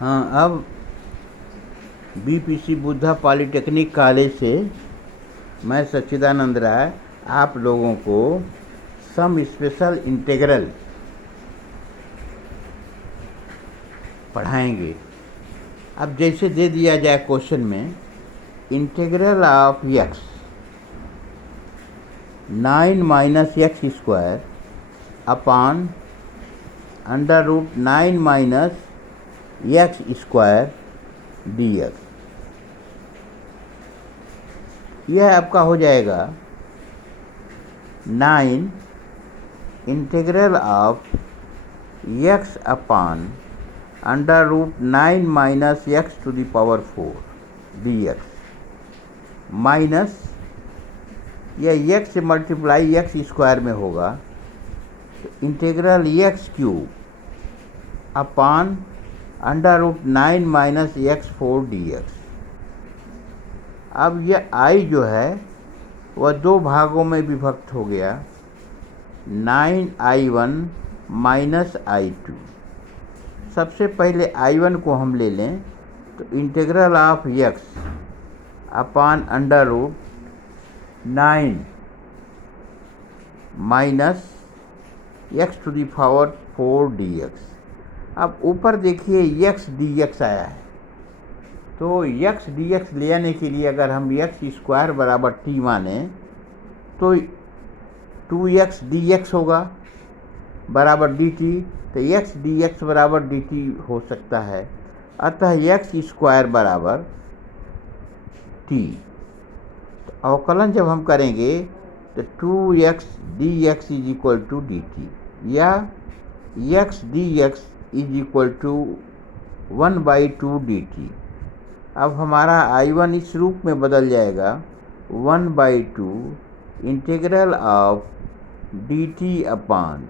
हाँ, अब BPC Buddha polytechnic college से मैं सच्चिदानंद राय आप लोगों को सम स्पेशल इंटीग्रल पढ़ाएंगे। अब जैसे दे दिया जाए क्वेश्चन में, integral of x 9 minus x square upon under root 9 minus x square d x, यह आपका हो जाएगा 9 integral of x upon under root 9 minus x to the power 4 d x minus यह एक्स से मल्टीप्लाई एक्स स्क्वायर में होगा, तो integral x cube upon under root 9 minus x 4 d x. अब यह आई जो है वह दो भागों में विभक्त हो गया, 9i1 माइनस i2। सबसे आई i1 को हम ले लें तो integral of x upon under root 9 minus x to the power 4 d x. अब ऊपर देखिए एक्स डी एक्स आया है, तो एक्स डी एक्स ले आने के लिए अगर हम एक्स स्क्वायर बराबर टी माने तो 2x डी एक्स होगा बराबर डी टी, तो एक्स डी एक्स बराबर डी टी हो सकता है। अतः एक्स स्क्वायर बराबर टी, तो अवकलन जब हम करेंगे तो 2x D X is equal to D T, या X D X is equal to 1/2 D T. अब हमारा I1 इस रूप में बदल जाएगा 1/2 integral of D T upon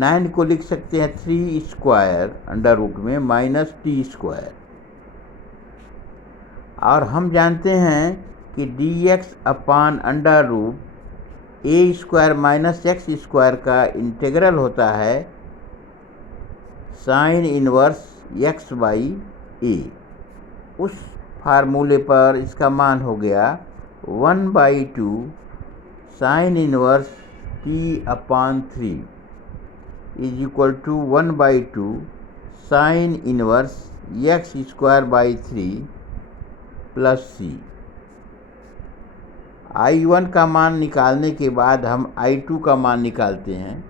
9 को लिख सकते हैं 3 स्क्वायर अंडर रूट में माइनस टी स्क्वायर। और हम जानते हैं कि D X upon under root A square minus x square का इंटीग्रल होता है sine inverse X by a. उस फार्मूले पर इसका मान हो गया 1/2 sine inverse t upon 3 is equal to 1/2 sine inverse x square by 3 plus c. I1 का मान निकालने के बाद हम I2 का मान निकालते हैं।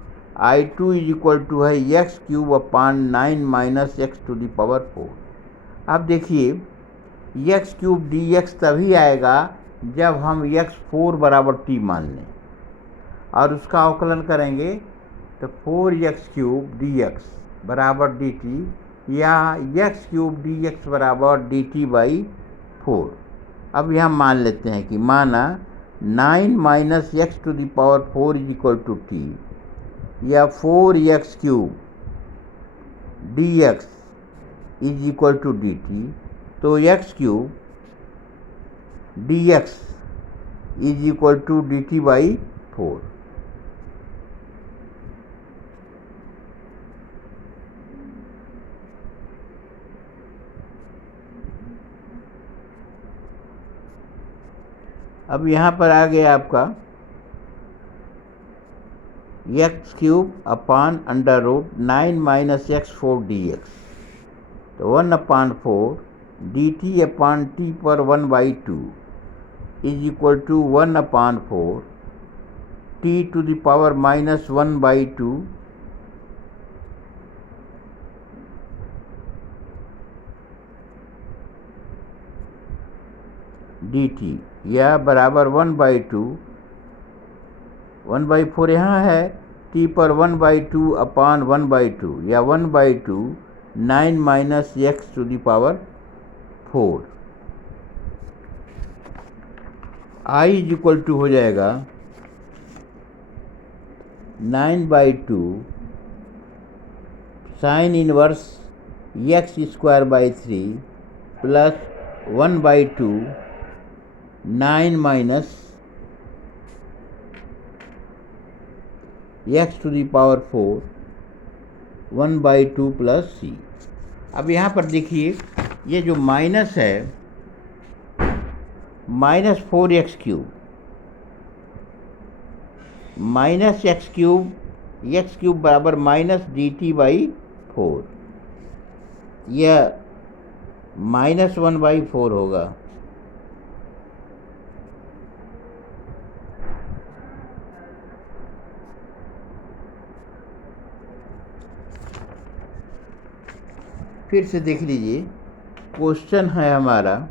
I2 इज इक्वल टू है x cube upon 9 minus x to the power 4। अब देखिए एक्स क्यूब डी एक्स तभी आएगा जब हम एक्स 4 बराबर टी मान लें और उसका अवकलन करेंगे तो 4x क्यूब डी एक्स बराबर डी टी, या एक्स क्यूब डी एक्स बराबर डी टी बाई 4। अब यहाँ मान लेते हैं कि माना 9 minus x to the power 4 is equal to T, या 4x cube D X is equal to D T, तो X cube D X is equal to D T by 4। अब यहाँ पर आ गया आपका X cube upon under root 9 minus x 4 d x, तो 1/4 d T upon t पर 1/2 is equal to 1/4 t to the power minus 1/2 D T, या बराबर 1/2 1/4 यहाँ है, टी पर 1/2 अपॉन 1/2, या 1/2 9 minus x to the power 4। I is equal to हो जाएगा 9/2 sine inverse x square by 3 plus 1/2 9 minus x to the power 4 1/2 plus C. अब यहाँ पर देखिए, ये जो माइनस है, -4x³ -x³ बराबर -dt/4, यह -1/4 होगा। फिर से देख लीजिए, क्वेश्चन है हमारा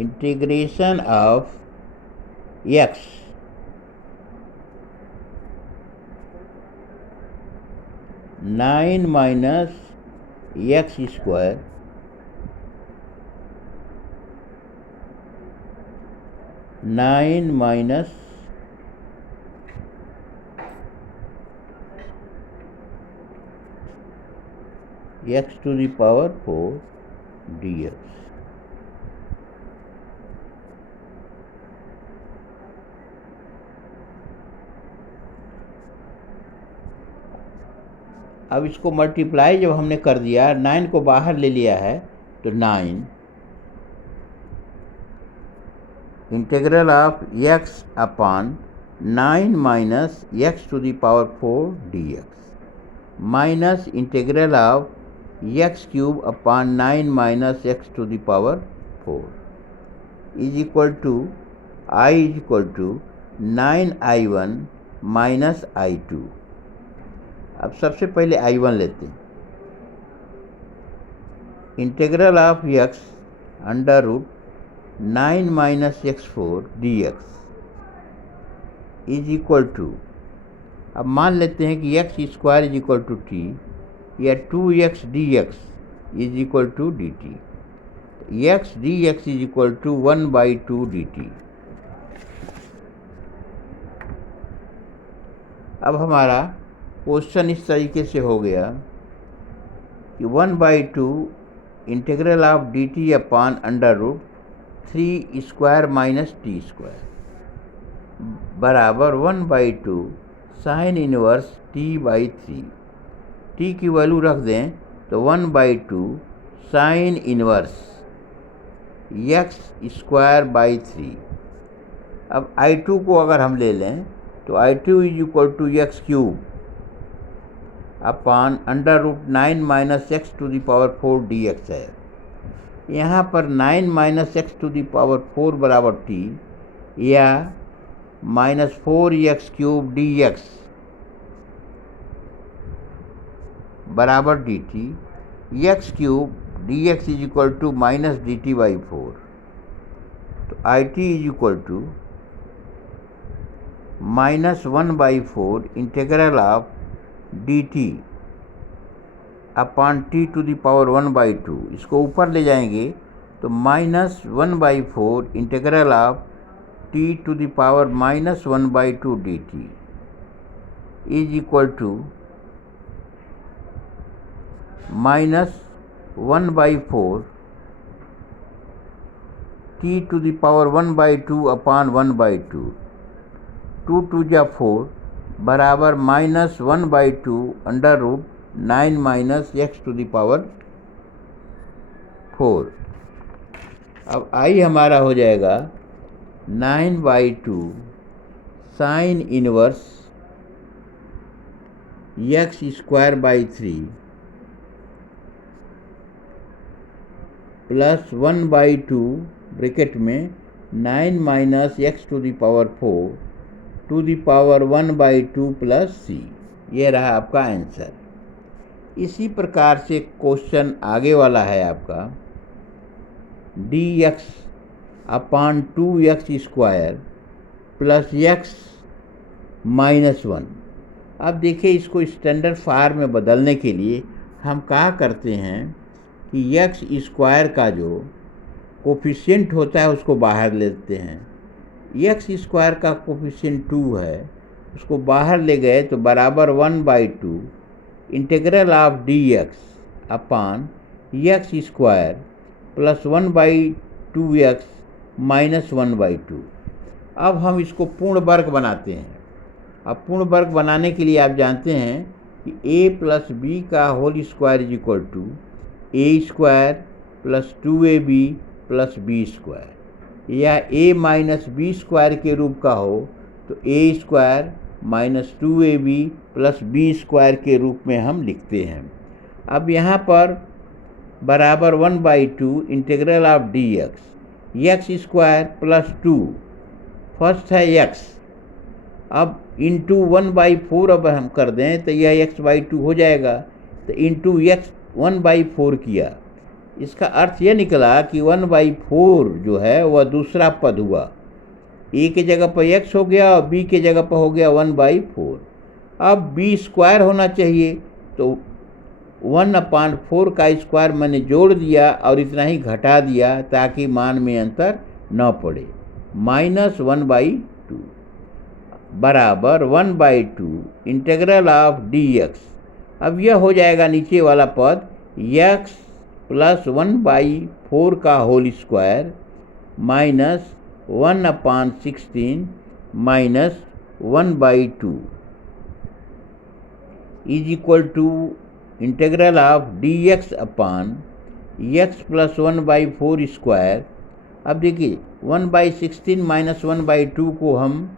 integration of x (9 - (x⁴) dx। अब इसको मल्टीप्लाई जब हमने कर दिया, 9 को बाहर ले लिया है, तो 9 integral of x upon 9 - (x⁴) dx minus integral of x³ upon 9 - (x⁴) is equal to I is equal to 9I1 minus I2। अब सबसे पहले I1 लेते हैं। Integral of x under root 9 - (x⁴) dx is equal to, अब मान लेते हैं कि x² is equal to t, या 2x dx is equal to dt। x dx is equal to 1/2 dt। अब हमारा क्वेश्चन इस तरीके से हो गया कि 1/2 integral of dt upon under root 3² - t² बराबर 1/2 साइन इनवर्स t/3। t की वैल्यू रख दें तो 1/2 साइन इनवर्स x²/3। अब I2 को अगर हम ले लें तो I2 is equal to x³ upon under root 9 - (x⁴) dx है। यहाँ पर 9 - (x⁴) बराबर t, या -4x³ dx बराबर dt। x³ dx is equal to -dt/4। तो IT is equal to -1/4 integral of dt upon t⁴1/2। इसको ऊपर ले जाएंगे तो -1/4 integral of t⁻⁻⁻² dt is equal to -1/4 t⁻⁻² upon 1/2। 2 2 जा 4 बराबर -1/2 अंडर रूट 9 - (x⁴). अब I हमारा हो जाएगा 9/2 sine inverse x²/3 plus 1/2 bracket में 9 - (x⁴) (1/2 प्लस c। ये रहा आपका आंसर। इसी प्रकार से क्वेश्चन आगे वाला है आपका dx upon 2x² plus x -1। अब देखिए, इसको स्टैंडर्ड फॉर्म में बदलने के लिए हम क्या करते हैं कि x² का जो कोफिशिएंट होता है उसको बाहर लेते हैं। x² का कोफिशिएंट 2 है, उसको बाहर ले गए तो बराबर 1/2 integral of dx upon x² plus 1/2x minus 1/2। अब हम इसको पूर्ण वर्ग बनाते हैं। अब पूर्ण वर्ग बनाने के लिए आप जानते हैं कि a प्लस बी का whole square is equal to A square plus 2ab plus B square, या a माइनस बी स्क्वायर के रूप का हो तो A square minus 2ab plus B square के रूप में हम लिखते हैं। अब यहाँ पर बराबर 1/2 integral of d x square plus 2, first है x, अब इंटू 1/4 अब हम कर दें तो यह x/2 हो जाएगा। तो इंटू x 1/4 किया, इसका अर्थ यह निकला कि 1/4 जो है वह दूसरा पद हुआ। a के जगह पर x हो गया और b के जगह पर हो गया 1/4। अब b स्क्वायर होना चाहिए, तो 1/4 का स्क्वायर मैंने जोड़ दिया और इतना ही घटा दिया ताकि मान में अंतर न पड़े। माइनस 1/2 बराबर 1/2 इंटीग्रल ऑफ डी एक्स। अब यह हो जाएगा नीचे वाला पद x प्लस 1/4 का whole square minus 1/16 minus 1/2 is equal to integral of d x upon x plus 1/4 square. अब देखिए 1/16 माइनस 1/2 को हम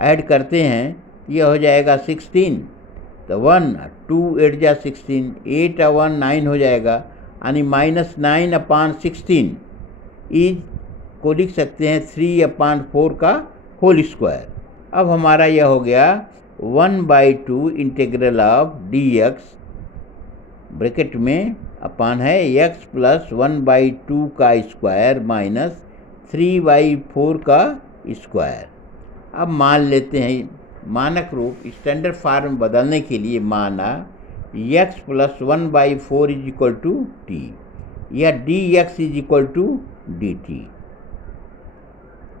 ऐड करते हैं, यह हो जाएगा 16, तो 1 2 8 जा 16, 8 और 1 9 हो जाएगा, यानी माइनस 9/16 इज को लिख सकते हैं 3/4 का होल स्क्वायर। अब हमारा यह हो गया 1/2 integral of d x, bracket में अपान है x प्लस 1/2 का स्क्वायर माइनस 3/4 का स्क्वायर। अब मान लेते हैं मानक रूप स्टैंडर्ड फॉर्म बदलने के लिए माना x plus 1/4 is equal to T, या dx is equal to dt।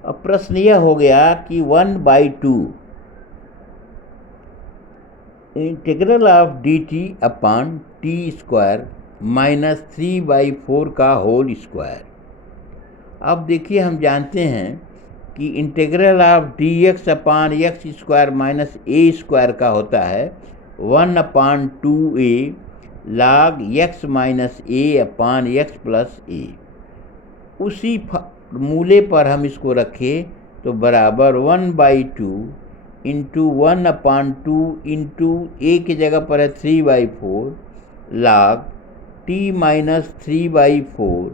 अब प्रश्न यह हो गया कि 1/2 integral of dt upon t square minus 3/4 का होल स्क्वायर। अब देखिए हम जानते हैं कि integral of d x upon X square minus A square का होता है 1/2a log x माइनस ए अपान एक्स प्लस ए। उसी मूले पर हम इसको रखें तो बराबर 1/2 इंटू 1/2 इंटू ए की जगह पर है 3/4 log t minus 3/4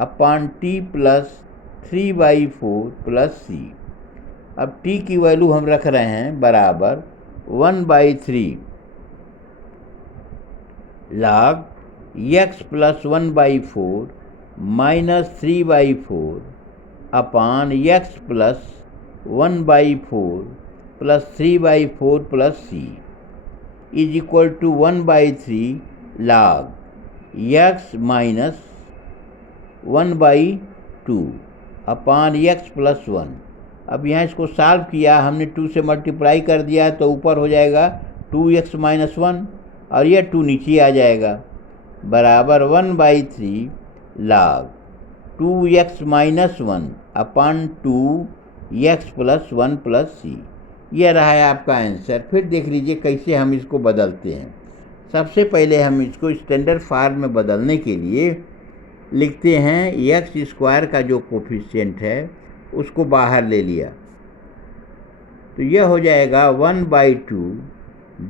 upon t plus 3/4 plus c। अब t की वैल्यू हम रख रहे हैं बराबर 1/3 log x plus 1/4 minus 3/4 upon x plus 1/4 plus 3/4 plus c is equal to 1/3 log x minus 1/2 upon x plus 1। अब यहाँ इसको सॉल्व किया हमने, 2 से मल्टीप्लाई कर दिया तो ऊपर हो जाएगा 2x माइनस 1 और यह 2 नीचे आ जाएगा बराबर 1/3 log 2x माइनस 1 अपान 2x प्लस 1 प्लस c। यह रहा है आपका आंसर। फिर देख लीजिए कैसे हम इसको बदलते हैं। सबसे पहले हम इसको स्टैंडर्ड फॉर्म में बदलने के लिए लिखते हैं एक्स स्क्वायर का जो कोफिशिएंट है उसको बाहर ले लिया, तो यह हो जाएगा 1/2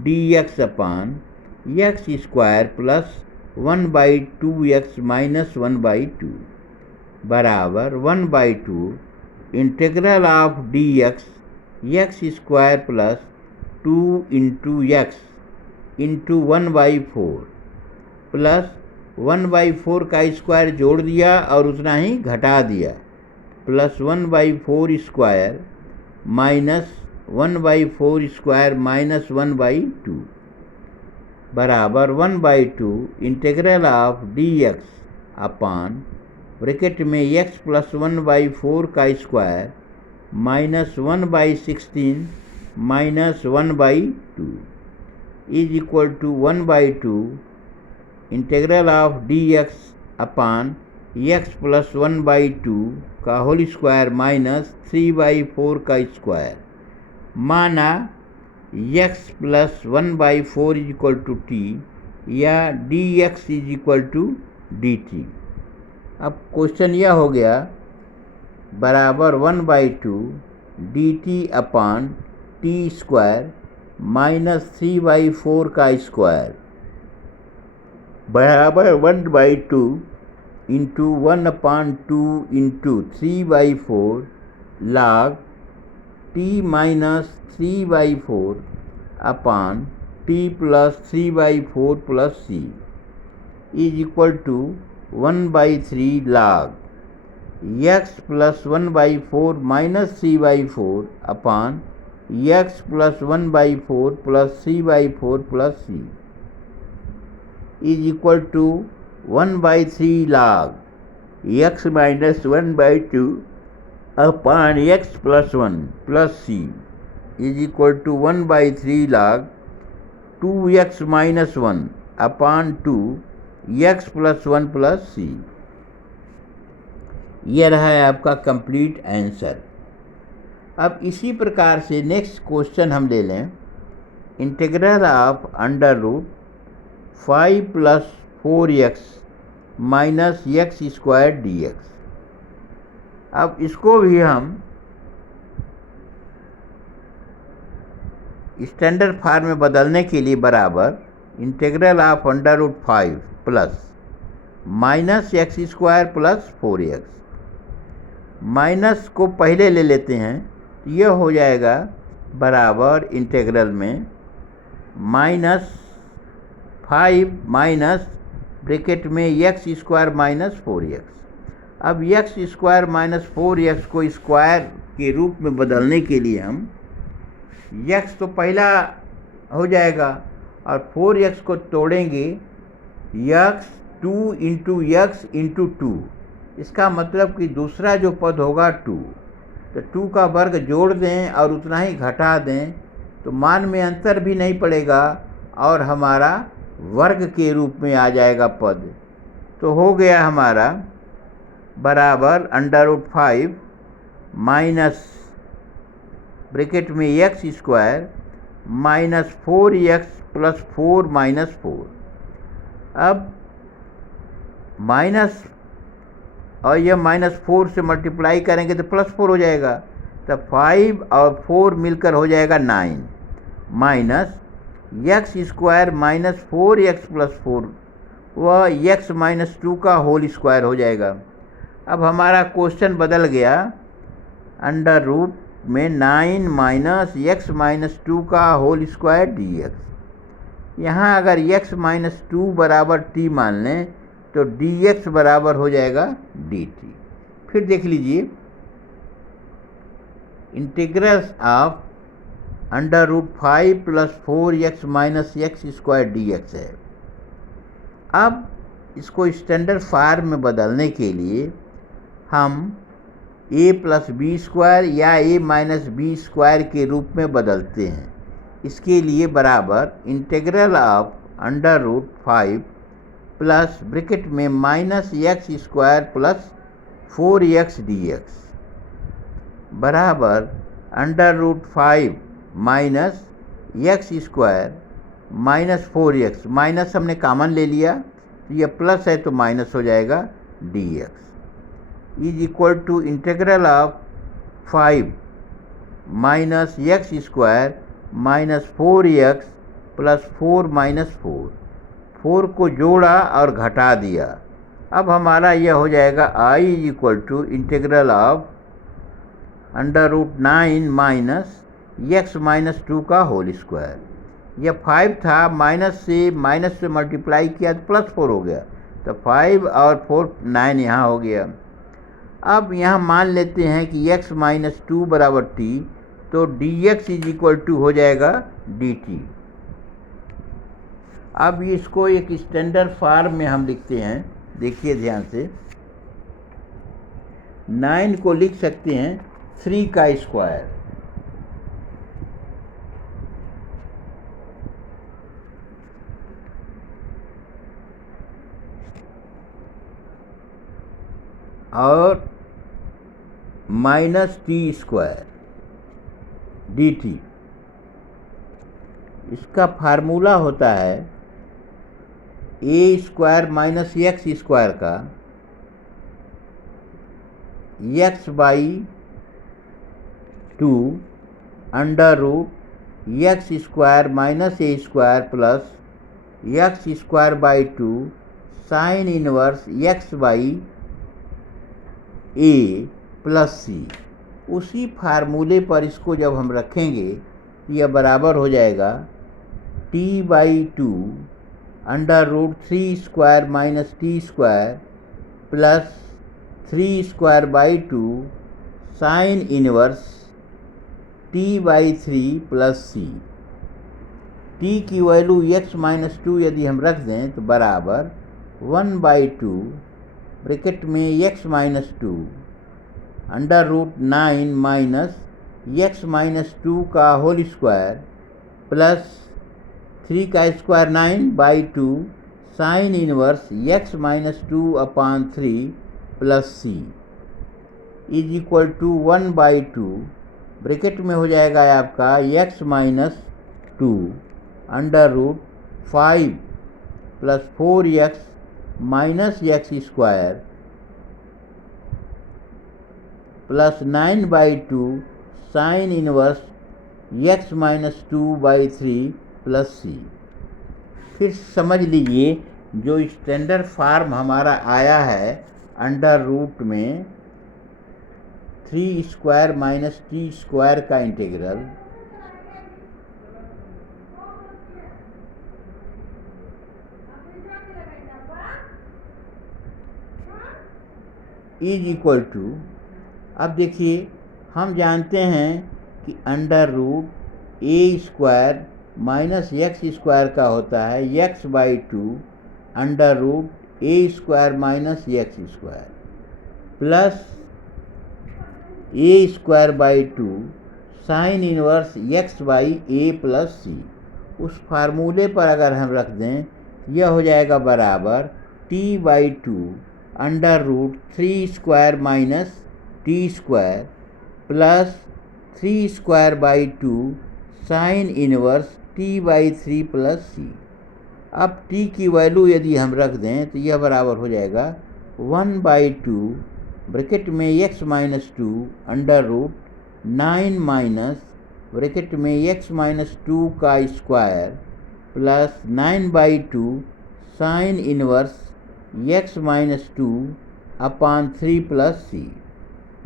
dx upon X square plus 1/2x minus 1/2 बराबर 1/2 integral of dx X square plus 2 into X into 1/4 plus 1/4 का स्क्वायर जोड़ दिया और उतना ही घटा दिया plus 1/4 square minus 1/4 square minus 1/2 बराबर 1/2 integral of dx upon bracket में x प्लस 1/4 का square minus 1/16 minus 1/2 is equal to 1/2 integral of dx upon x plus 1/2 का होल स्क्वायर माइनस 3/4 का स्क्वायर। माना x plus 1/4 is equal to T या dx is equal to dt। अब question यह हो गया बराबर 1/2 dt upon t square minus 3/4 का स्क्वायर बराबर 1/2 into 1/2 into 3/4 log t minus 3/4 upon t plus 3/4 plus c is equal to 1/3 log x plus 1/4 minus 3/4 upon x plus 1/4 plus 3/4 plus c is equal to 1/3 log x minus 1/2 upon x plus 1 plus c is equal to 1/3 log 2x minus 1 upon 2 x plus 1 plus c। यह रहा है आपका complete answer. अब इसी प्रकार से next question हम ले लें, integral of under root 5 plus 4x minus x square d. अब इसको भी हम स्टैंडर्ड फॉर्म में बदलने के लिए बराबर integral of under root 5 plus minus x square plus 4x, minus को पहले ले लेते हैं तो यह हो जाएगा बराबर इंटीग्रल में माइनस 5 माइनस ब्रैकेट में एक्स स्क्वायर माइनस 4x। अब एक्स स्क्वायर माइनस 4x को स्क्वायर के रूप में बदलने के लिए हम x तो पहला हो जाएगा और 4x को तोड़ेंगे x 2 इंटू एक्स इंटू 2। इसका मतलब कि दूसरा जो पद होगा 2, तो 2 का वर्ग जोड़ दें और उतना ही घटा दें तो मान में अंतर भी नहीं पड़ेगा और हमारा वर्ग के रूप में आ जाएगा पद। तो हो गया हमारा बराबर अंडर रूट 5 माइनस ब्रैकेट में x square minus 4x plus 4 minus 4। अब माइनस और यह माइनस 4 से मल्टीप्लाई करेंगे तो प्लस 4 हो जाएगा, तो 5 और 4 मिलकर हो जाएगा 9 minus x square minus 4x plus 4 वह x माइनस 2 का होल स्क्वायर हो जाएगा। अब हमारा क्वेश्चन बदल गया, अंडर रूट में 9 माइनस x माइनस 2 का होल स्क्वायर dx। यहाँ अगर x माइनस 2 बराबर t मान लें तो dx बराबर हो जाएगा dt। फिर देख लीजिए integrals of under root 5 plus 4x minus x square dx है। अब इसको स्टैंडर्ड फॉर्म में बदलने के लिए हम a प्लस बी स्क्वायर या a माइनस बी स्क्वायर के रूप में बदलते हैं। इसके लिए बराबर integral of under root 5 plus bracket में minus x square plus 4x dx बराबर अंडर root 5 minus x square minus 4x, minus हमने कॉमन ले लिया तो यह प्लस है तो माइनस हो जाएगा dx is equal to integral of 5 minus x square minus 4x plus 4 minus 4 को जोड़ा और घटा दिया। अब हमारा यह हो जाएगा i is equal to integral of under root 9 minus x minus 2 का होल स्क्वायर। यह 5 था, माइनस से मल्टीप्लाई किया तो प्लस 4 हो गया, तो 5 और 4 9 यहाँ हो गया। अब यहाँ मान लेते हैं कि x माइनस 2 बराबर t, तो dx इज इक्वल टू हो जाएगा dt। अब इसको एक स्टैंडर्ड फॉर्म में हम लिखते हैं, देखिए ध्यान से। 9 को लिख सकते हैं 3 का स्क्वायर, और minus T square D T. इसका फार्मूला होता है A square minus x square का X by 2 under root X square minus A square plus X square by 2 sine inverse X by A plus C. उसी फार्मूले पर इसको जब हम रखेंगे तो यह बराबर हो जाएगा t by 2 under root 3 square minus T square plus 3 square by 2 sine inverse t by 3 plus c. टी की वैल्यू एक्स माइनस 2 यदि हम रख दें तो बराबर 1/2 ब्रैकेट में X minus 2 under root 9 minus x minus 2 का होल स्क्वायर प्लस 3 का square 9/2 sine inverse X minus 2/3 plus C is equal to 1/2 bracket में हो जाएगा आपका X minus 2 under root 5 plus 4x minus x square plus 9/2 sine inverse X minus 2/3 plus C. फिर समझ लीजिए जो स्टैंडर्ड फॉर्म हमारा आया है अंडर रूट में 3 स्क्वायर माइनस टी स्क्वायर का इंटीग्रल इज इक्वल टू, अब देखिए हम जानते हैं कि under root A square minus x square का होता है x/2 under root A square minus x square plus A square by 2 sine inverse X by A plus C. उस फार्मूले पर अगर हम रख दें यह हो जाएगा बराबर t/2 under root 3 square minus T square plus 3 square by 2 sine inverse t/3 plus C. अब t की वैल्यू यदि हम रख दें तो यह बराबर हो जाएगा 1/2 ब्रैकेट में x minus 2 under root 9 minus bracket में x माइनस 2 का square plus 9/2 sine inverse x minus 2/3 plus C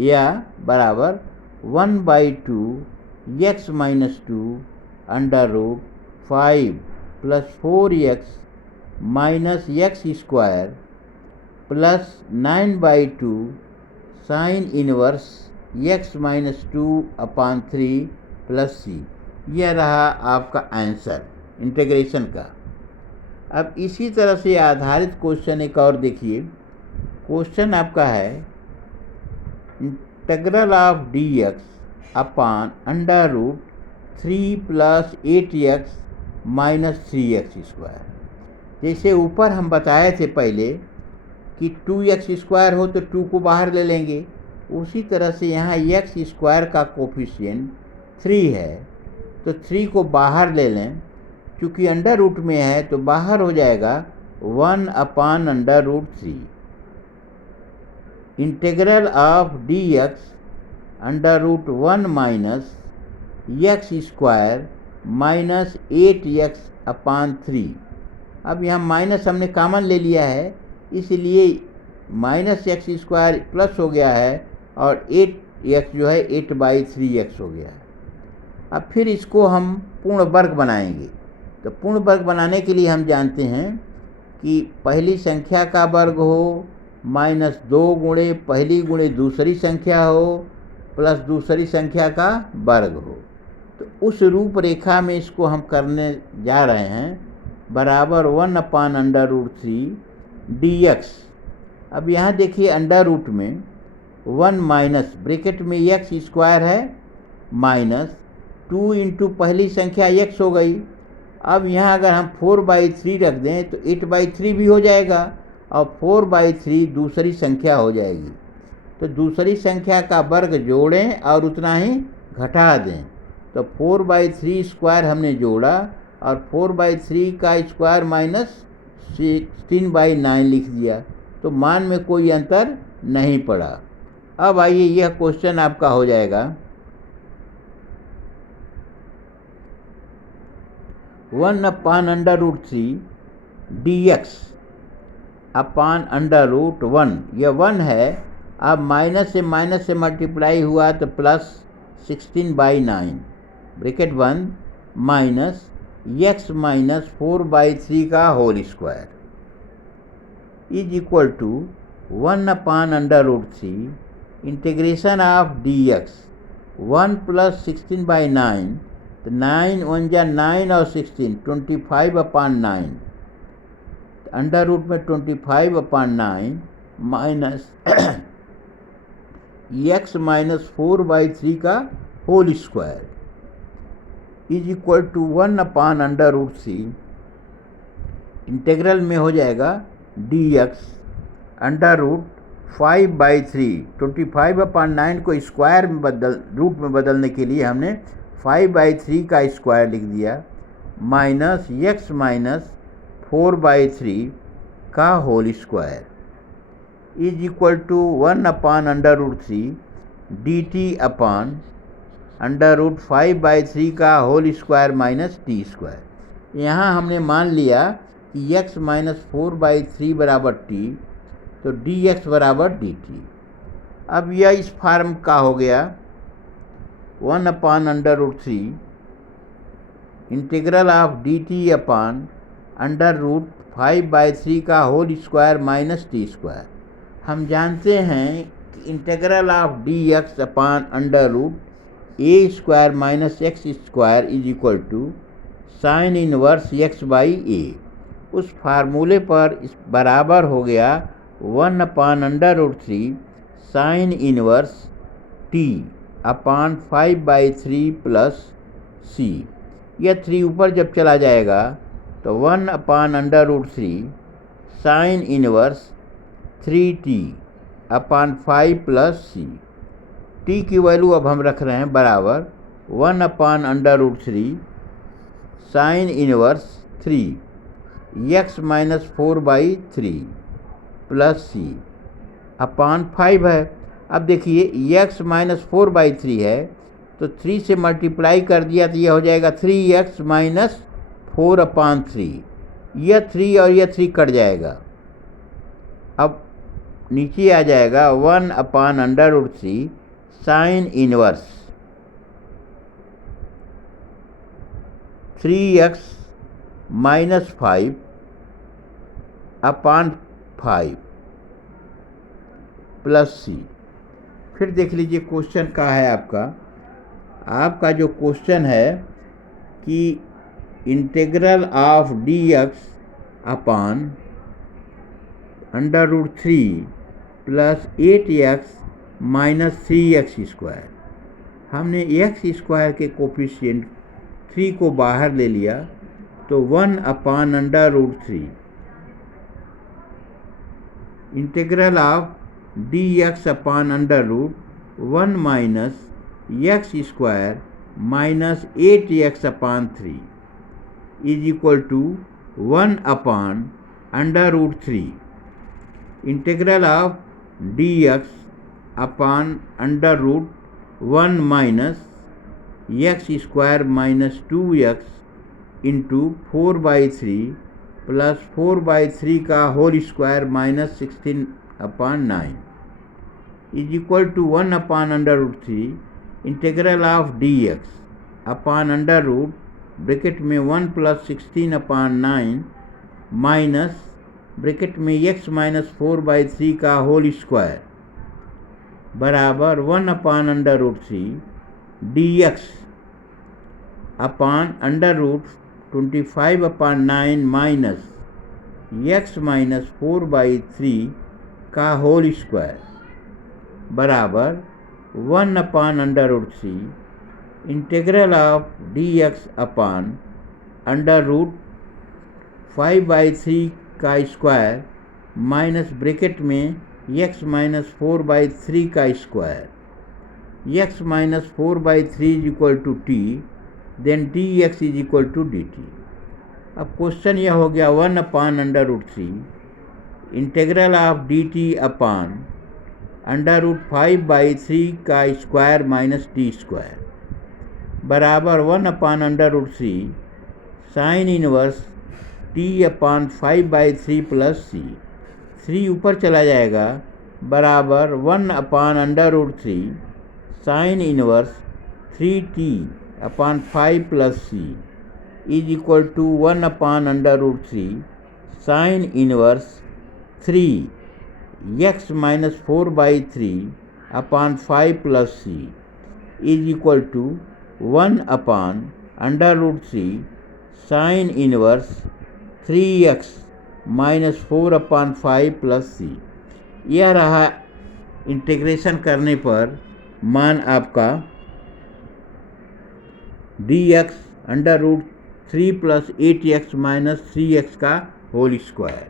या बराबर 1/2 x minus 2 under root 5 plus 4x minus x square plus 9/2 sine inverse x minus 2/3 plus C. यह रहा आपका answer integration का। अब इसी तरह से आधारित क्वेश्चन एक और देखिए। क्वेश्चन आपका है integral of dx upon under root 3 plus 8x minus 3x square. जैसे ऊपर हम बताए थे पहले कि 2x स्क्वायर हो तो 2 को बाहर ले लेंगे, उसी तरह से यहाँ x स्क्वायर का कोफिशिएंट 3 है तो 3 को बाहर ले लें। चूँकि अंडर रूट में है तो बाहर हो जाएगा 1/√3 integral of dx under root 1 minus x square minus 8x/3। अब यहाँ माइनस हमने कॉमन ले लिया है इसलिए माइनस एक्स स्क्वायर प्लस हो गया है और 8x जो है 8/3x हो गया है। अब फिर इसको हम पूर्ण वर्ग बनाएंगे। तो पूर्ण वर्ग बनाने के लिए हम जानते हैं कि पहली संख्या का वर्ग हो माइनस 2 गुणे पहली गुणे दूसरी संख्या हो प्लस दूसरी संख्या का वर्ग हो। तो उस रूपरेखा में इसको हम करने जा रहे हैं बराबर 1/√3 dx। अब यहाँ देखिए अंडर रूट में 1 माइनस ब्रैकेट में एक्स स्क्वायर है माइनस 2 इंटू पहली संख्या x हो गई। अब यहाँ अगर हम 4/3 रख दें तो 8/3 भी हो जाएगा और 4/3 दूसरी संख्या हो जाएगी। तो दूसरी संख्या का वर्ग जोड़ें और उतना ही घटा दें। तो 4/3 हमने जोड़ा और 4/3 का स्क्वायर माइनस 16/9 लिख दिया, तो मान में कोई अंतर नहीं पड़ा। अब आइए यह क्वेश्चन आपका हो जाएगा 1/√3 dx अपान √1, यह 1 है। अब माइनस से मल्टीप्लाई हुआ तो प्लस 16/9 ब्रैकेट बंद माइनस x माइनस 4/3 का whole square is equal to 1/√3 integration of dx 1 plus 16/9, तो 9 1 जा 9 और 16 25/9, अंडर रूट में 25/9 माइनस x माइनस 4/3 का whole square is equal to 1/√3 integral में हो जाएगा dx अंडर रूट 5/3, 25/9 को स्क्वायर में रूट में बदलने के लिए हमने 5/3 का स्क्वायर लिख दिया माइनस x माइनस 4/3 का whole square is equal to 1/√3 dt upon √5/3 का whole square minus t square. यहाँ हमने मान लिया कि x माइनस 4/3 बराबर t, तो dx बराबर dt। अब यह इस फार्म का हो गया 1/√3 इंटीग्रल ऑफ dt अपान √5/3 का whole square minus T square. हम जानते हैं कि integral of dx upon √a² minus x² is equal to sine inverse x/a। उस फार्मूले पर इस बराबर हो गया 1/√3 sine inverse t upon 5/3 plus c। यह 3 ऊपर जब चला जाएगा तो 1/√3 sine inverse 3t upon 5 plus c। t की वैल्यू अब हम रख रहे हैं बराबर 1/√3 sine inverse 3 x minus 4/3 plus c अपान 5 है। अब देखिए x माइनस 4/3 है, तो 3 से मल्टीप्लाई कर दिया तो यह हो जाएगा 3x माइनस 4/3। यह 3 और यह 3 कट जाएगा। अब नीचे आ जाएगा 1/√3 साइन इनवर्स 3x माइनस 5 अपान 5 प्लस c। फिर देख लीजिए क्वेश्चन का है आपका जो क्वेश्चन है कि integral of dx upon √3 plus 8x minus 3x²। हमने x² के कोफिशिएंट 3 को बाहर ले लिया तो 1/√3 integral of dx upon √1 minus x² minus 8x/3 is equal to 1/√3 integral of dx upon √1 minus x² minus 2x into 4/3 plus 4/3 का whole square minus 16/9 is equal to 1/√3 integral of dx upon bracket में 1 plus 16/9 minus bracket में x minus 4/3 का whole square बराबर 1/√3 dx upon √25/9 minus x minus 4/3 का whole square बराबर 1/√3 integral of dx upon √5/3 का square minus bracket में x minus 4/3 का square, x minus 4/3 is equal to t, then dx is equal to dt। अब question यह हो गया 1/√3 इंटीग्रल ऑफ dt अपान √5/3 का स्क्वायर माइनस टी स्क्वायर बराबर 1/√3 sine inverse t upon 5/3 plus c। 3 ऊपर चला जाएगा बराबर 1/√3 sine inverse 3t upon 5 plus c is equal to 1/√3 sine inverse 3 x minus 4/3 upon 5 plus c is equal to 1/√3 sine inverse 3x minus 4/5 plus c। यह रहा integration करने पर मान आपका dx √3 plus 8x minus 3x का whole square.